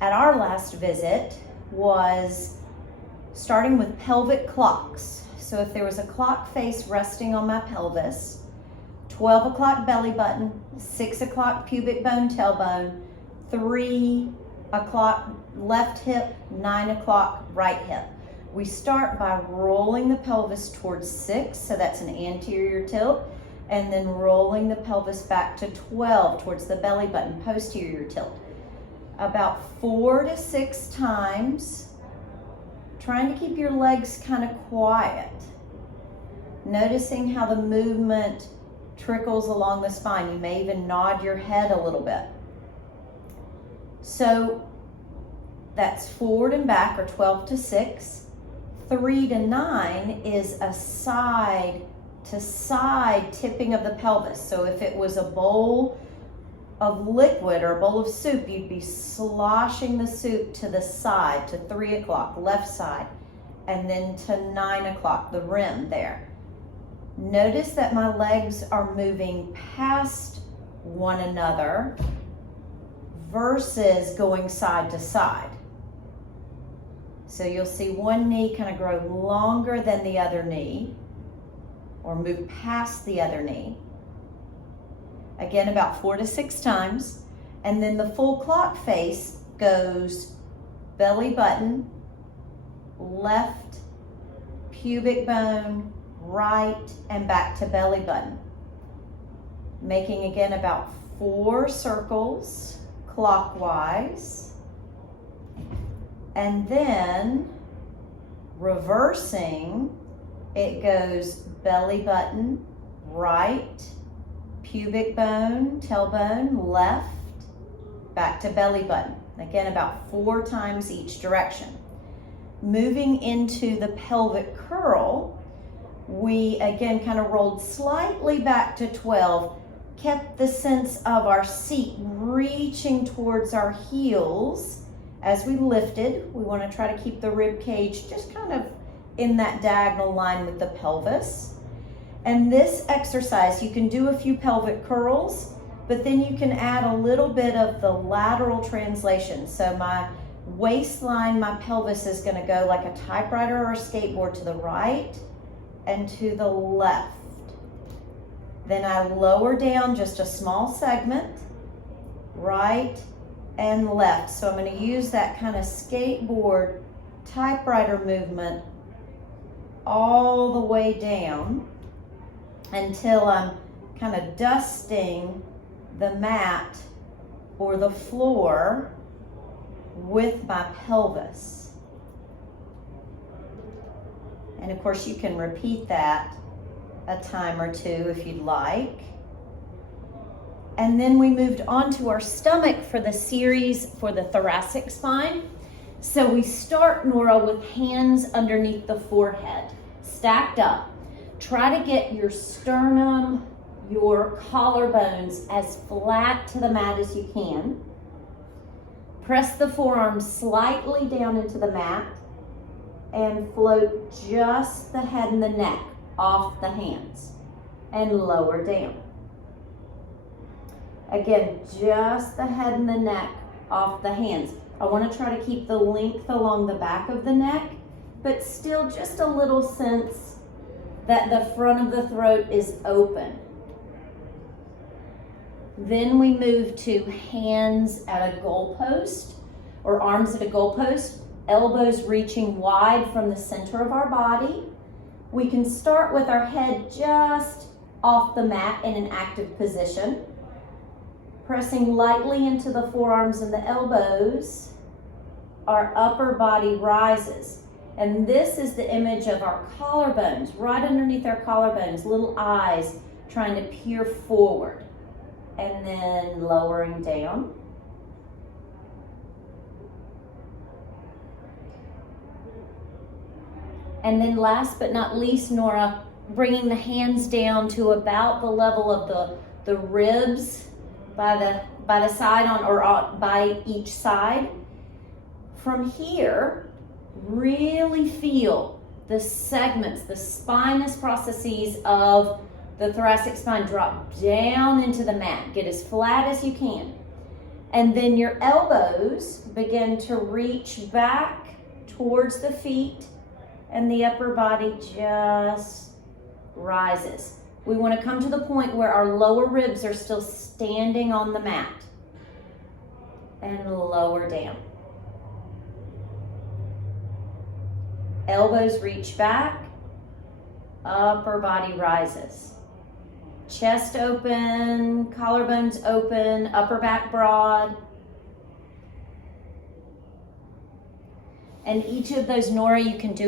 at our last visit was starting with pelvic clocks. So if there was a clock face resting on my pelvis, 12 o'clock belly button, 6 o'clock pubic bone, tailbone, 3 o'clock left hip, 9 o'clock right hip. We start by rolling the pelvis towards 6, so that's an anterior tilt, and then rolling the pelvis back to 12 towards the belly button, posterior tilt. About 4 to 6 times, trying to keep your legs kind of quiet. Noticing how the movement trickles along the spine. You may even nod your head a little bit. So that's forward and back, or 12 to 6. 3 to 9 is a side to side tipping of the pelvis. So if it was a bowl of liquid or a bowl of soup, you'd be sloshing the soup to the side, to 3 o'clock, left side, and then to 9 o'clock, the rim there. Notice that my legs are moving past one another versus going side to side. So you'll see one knee kind of grow longer than the other knee, or move past the other knee. Again, about 4 to 6 times. And then the full clock face goes belly button, left pubic bone, right, and back to belly button. Making again about 4 circles clockwise. And then reversing, it goes belly button, right, pubic bone, tailbone, left, back to belly button. Again, about 4 times each direction. Moving into the pelvic curl, we again kind of rolled slightly back to 12, kept the sense of our seat reaching towards our heels as we lifted. We want to try to keep the rib cage just kind of in that diagonal line with the pelvis. And this exercise, you can do a few pelvic curls, but then you can add a little bit of the lateral translation. So my waistline, my pelvis is going to go like a typewriter or a skateboard to the right and to the left. Then I lower down just a small segment, right and left. So I'm going to use that kind of skateboard typewriter movement all the way down until I'm kind of dusting the mat or the floor with my pelvis. And of course you can repeat that a time or two if you'd like. And then we moved on to our stomach for the series for the thoracic spine. So we start, Nora, with hands underneath the forehead, stacked up. Try to get your sternum, your collarbones as flat to the mat as you can. Press the forearms slightly down into the mat and float just the head and the neck off the hands and lower down. Again, just the head and the neck off the hands. I want to try to keep the length along the back of the neck, but still just a little sense that the front of the throat is open. Then we move to hands at a goalpost, or arms at a goalpost, elbows reaching wide from the center of our body. We can start with our head just off the mat in an active position, pressing lightly into the forearms and the elbows. Our upper body rises. And this is the image of our collarbones, right underneath our collarbones, little eyes trying to peer forward. And then lowering down. And then last but not least, Nora, bringing the hands down to about the level of the ribs by the side on, or by each side. From here, really feel the segments, the spinous processes of the thoracic spine drop down into the mat. Get as flat as you can. And then your elbows begin to reach back towards the feet, and the upper body just rises. We want to come to the point where our lower ribs are still standing on the mat. And lower down. Elbows reach back, upper body rises. Chest open, collarbones open, upper back broad. And each of those, Nora, you can do